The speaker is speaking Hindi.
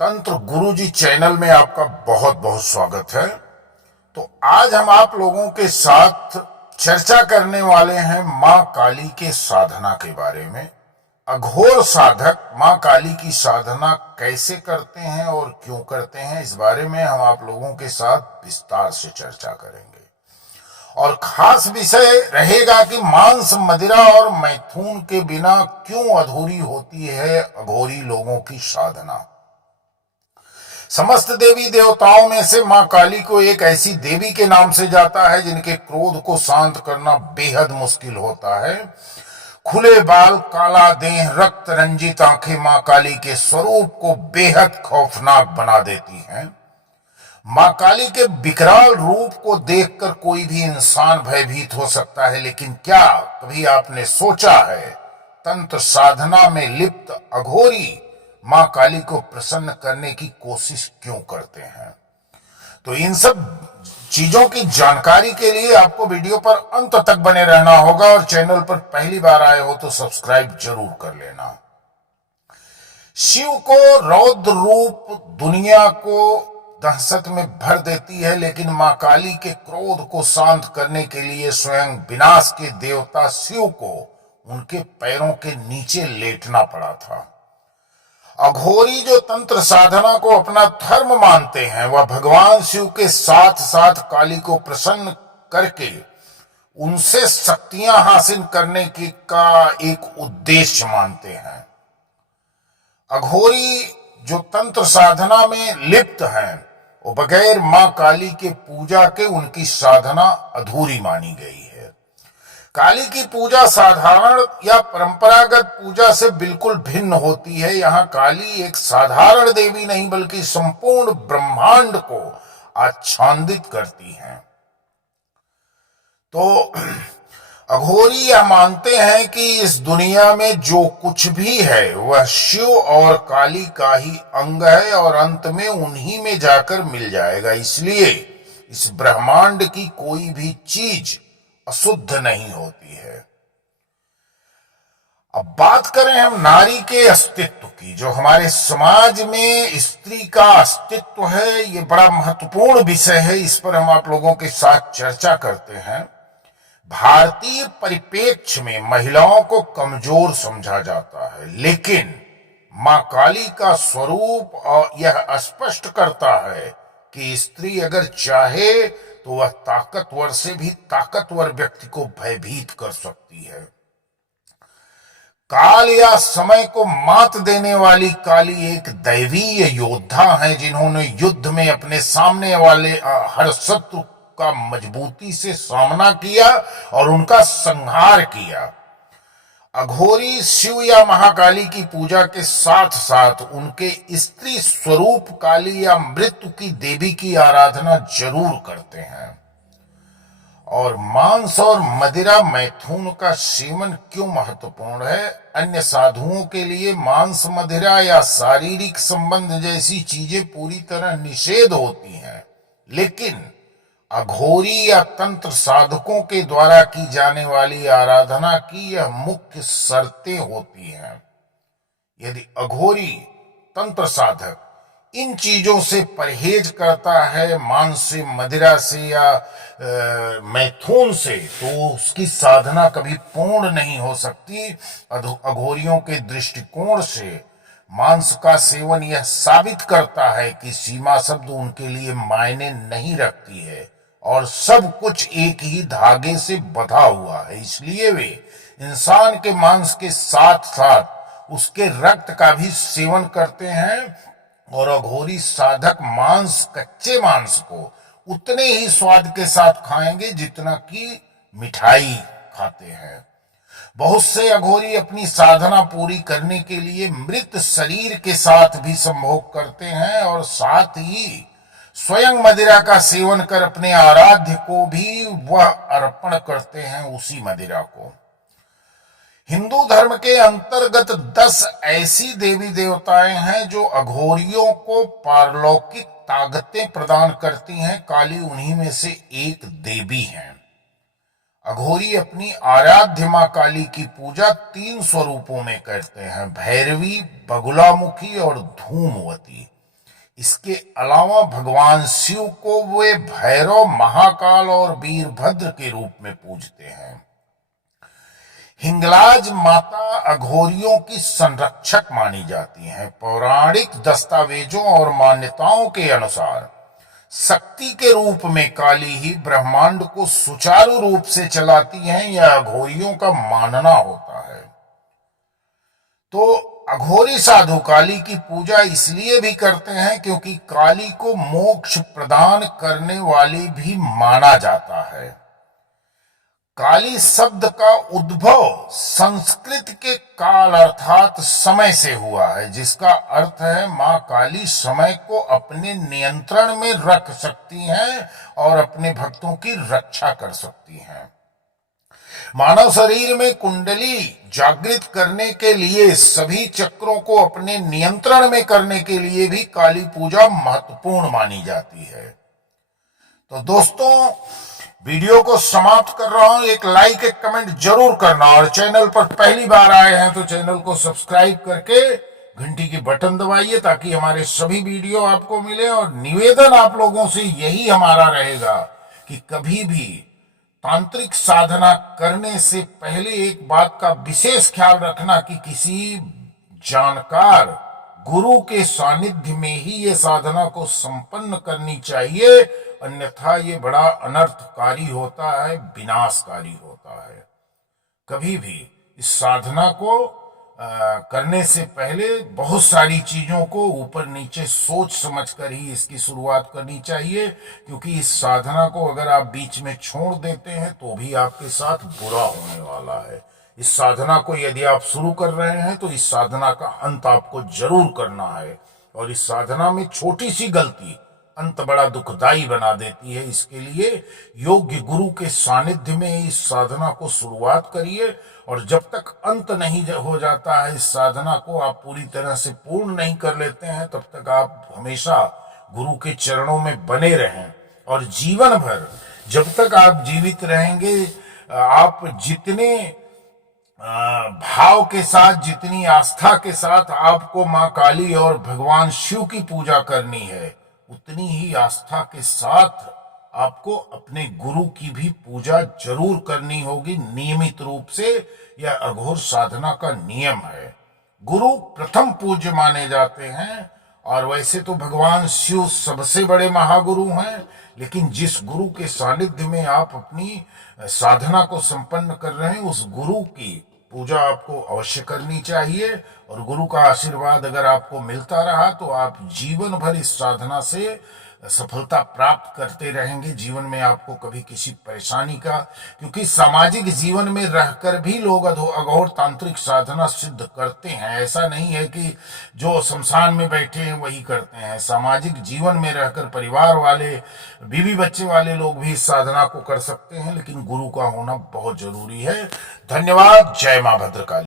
तंत्र गुरुजी चैनल में आपका बहुत बहुत स्वागत है। तो आज हम आप लोगों के साथ चर्चा करने वाले हैं मां काली के साधना के बारे में। अघोर साधक मां काली की साधना कैसे करते हैं और क्यों करते हैं, इस बारे में हम आप लोगों के साथ विस्तार से चर्चा करेंगे। और खास विषय रहेगा कि मांस, मदिरा और मैथुन के बिना क्यों अधूरी होती है अघोरी लोगों की साधना। समस्त देवी देवताओं में से मां काली को एक ऐसी देवी के नाम से जाता है जिनके क्रोध को शांत करना बेहद मुश्किल होता है। खुले बाल, काला देह, रक्त रंजित आंखें मां काली के स्वरूप को बेहद खौफनाक बना देती हैं। मां काली के विकराल रूप को देखकर कोई भी इंसान भयभीत हो सकता है, लेकिन क्या कभी आपने सोचा है तंत्र साधना में लिप्त अघोरी मां काली को प्रसन्न करने की कोशिश क्यों करते हैं? तो इन सब चीजों की जानकारी के लिए आपको वीडियो पर अंत तक बने रहना होगा और चैनल पर पहली बार आए हो तो सब्सक्राइब जरूर कर लेना। शिव को रौद्र रूप दुनिया को दहशत में भर देती है, लेकिन मां काली के क्रोध को शांत करने के लिए स्वयं विनाश के देवता शिव को उनके पैरों के नीचे लेटना पड़ा था। अघोरी जो तंत्र साधना को अपना धर्म मानते हैं, वह भगवान शिव के साथ साथ काली को प्रसन्न करके उनसे शक्तियां हासिल करने की का एक उद्देश्य मानते हैं। अघोरी जो तंत्र साधना में लिप्त हैं, वो बगैर मां काली के पूजा के उनकी साधना अधूरी मानी गई है। काली की पूजा साधारण या परंपरागत पूजा से बिल्कुल भिन्न होती है। यहाँ काली एक साधारण देवी नहीं बल्कि संपूर्ण ब्रह्मांड को आच्छादित करती हैं। तो अघोरी यह मानते हैं कि इस दुनिया में जो कुछ भी है वह शिव और काली का ही अंग है और अंत में उन्हीं में जाकर मिल जाएगा। इसलिए इस ब्रह्मांड की कोई भी चीज अशुद्ध नहीं होती है। अब बात करें हम नारी के अस्तित्व की। जो हमारे समाज में स्त्री का अस्तित्व है, ये बड़ा महत्वपूर्ण विषय है। इस पर हम आप लोगों के साथ चर्चा करते हैं। भारतीय परिप्रेक्ष्य में महिलाओं को कमजोर समझा जाता है, लेकिन मां काली का स्वरूप यह स्पष्ट करता है कि स्त्री अगर चाहे तो वह ताकतवर से भी ताकतवर व्यक्ति को भयभीत कर सकती है। काल या समय को मात देने वाली काली एक दैवीय योद्धा है, जिन्होंने युद्ध में अपने सामने वाले हर शत्रु का मजबूती से सामना किया और उनका संहार किया। अघोरी शिव या महाकाली की पूजा के साथ साथ उनके स्त्री स्वरूप काली या मृत्यु की देवी की आराधना जरूर करते हैं। और मांस और मदिरा मैथुन का सेवन क्यों महत्वपूर्ण है? अन्य साधुओं के लिए मांस, मदिरा या शारीरिक संबंध जैसी चीजें पूरी तरह निषेध होती हैं, लेकिन अघोरी या तंत्र साधकों के द्वारा की जाने वाली आराधना की यह मुख्य शर्तें होती हैं। यदि अघोरी तंत्र साधक इन चीजों से परहेज करता है, मांस से, मदिरा से या मैथुन से, तो उसकी साधना कभी पूर्ण नहीं हो सकती। अघोरियों के दृष्टिकोण से मांस का सेवन यह साबित करता है कि सीमा शब्द उनके लिए मायने नहीं रखती है और सब कुछ एक ही धागे से बंधा हुआ है। इसलिए वे इंसान के मांस के साथ साथ उसके रक्त का भी सेवन करते हैं। और अघोरी साधक मांस, कच्चे मांस को उतने ही स्वाद के साथ खाएंगे जितना कि मिठाई खाते हैं। बहुत से अघोरी अपनी साधना पूरी करने के लिए मृत शरीर के साथ भी संभोग करते हैं और साथ ही स्वयं मदिरा का सेवन कर अपने आराध्य को भी वह अर्पण करते हैं, उसी मदिरा को। हिंदू धर्म के अंतर्गत 10 ऐसी देवी देवताएं हैं जो अघोरियों को पारलौकिक ताकतें प्रदान करती हैं। काली उन्हीं में से एक देवी हैं। अघोरी अपनी आराध्य मां काली की पूजा 3 स्वरूपों में करते हैं: भैरवी, बगुलामुखी और धूमवती। इसके अलावा भगवान शिव को वे भैरव, महाकाल और वीरभद्र के रूप में पूजते हैं। हिंगलाज माता अघोरियों की संरक्षक मानी जाती हैं। पौराणिक दस्तावेजों और मान्यताओं के अनुसार शक्ति के रूप में काली ही ब्रह्मांड को सुचारू रूप से चलाती हैं, यह अघोरियों का मानना होता है। तो अघोरी साधु काली की पूजा इसलिए भी करते हैं क्योंकि काली को मोक्ष प्रदान करने वाली भी माना जाता है। काली शब्द का उद्भव संस्कृत के काल अर्थात समय से हुआ है, जिसका अर्थ है मां काली समय को अपने नियंत्रण में रख सकती हैं और अपने भक्तों की रक्षा कर सकती हैं। मानव शरीर में कुंडली जागृत करने के लिए, सभी चक्रों को अपने नियंत्रण में करने के लिए भी काली पूजा महत्वपूर्ण मानी जाती है। तो दोस्तों, वीडियो को समाप्त कर रहा हूं। एक लाइक, एक कमेंट जरूर करना और चैनल पर पहली बार आए हैं तो चैनल को सब्सक्राइब करके घंटी की बटन दबाइए ताकि हमारे सभी वीडियो आपको मिले। और निवेदन आप लोगों से यही हमारा रहेगा कि कभी भी तांत्रिक साधना करने से पहले एक बात का विशेष ख्याल रखना कि किसी जानकार गुरु के सानिध्य में ही ये साधना को संपन्न करनी चाहिए, अन्यथा ये बड़ा अनर्थकारी होता है, विनाशकारी होता है। कभी भी इस साधना को करने से पहले बहुत सारी चीजों को ऊपर नीचे सोच समझ कर ही इसकी शुरुआत करनी चाहिए, क्योंकि इस साधना को अगर आप बीच में छोड़ देते हैं तो भी आपके साथ बुरा होने वाला है। इस साधना को यदि आप शुरू कर रहे हैं तो इस साधना का अंत आपको जरूर करना है, और इस साधना में छोटी सी गलती अंत बड़ा दुखदाई बना देती है। इसके लिए योग्य गुरु के सानिध्य में इस साधना को शुरुआत करिए, और जब तक अंत नहीं हो जाता है इस साधना को, आप पूरी तरह से पूर्ण नहीं कर लेते हैं, तब तक आप हमेशा गुरु के चरणों में बने रहें। और जीवन भर जब तक आप जीवित रहेंगे, आप जितने भाव के साथ, जितनी आस्था के साथ आपको मां काली और भगवान शिव की पूजा करनी है, उतनी ही आस्था के साथ आपको अपने गुरु की भी पूजा जरूर करनी होगी नियमित रूप से। यह अघोर साधना का नियम है। गुरु प्रथम पूज्य माने जाते हैं, और वैसे तो भगवान शिव सबसे बड़े महागुरु हैं, लेकिन जिस गुरु के सानिध्य में आप अपनी साधना को संपन्न कर रहे हैं, उस गुरु की पूजा आपको अवश्य करनी चाहिए। और गुरु का आशीर्वाद अगर आपको मिलता रहा तो आप जीवन भर इस साधना से सफलता प्राप्त करते रहेंगे। जीवन में आपको कभी किसी परेशानी का, क्योंकि सामाजिक जीवन में रहकर भी लोग अघोर तांत्रिक साधना सिद्ध करते हैं। ऐसा नहीं है कि जो शमशान में बैठे हैं वही करते हैं। सामाजिक जीवन में रहकर परिवार वाले, बीवी बच्चे वाले लोग भी इस साधना को कर सकते हैं, लेकिन गुरु का होना बहुत जरूरी है। धन्यवाद। जय मां भद्रकाली।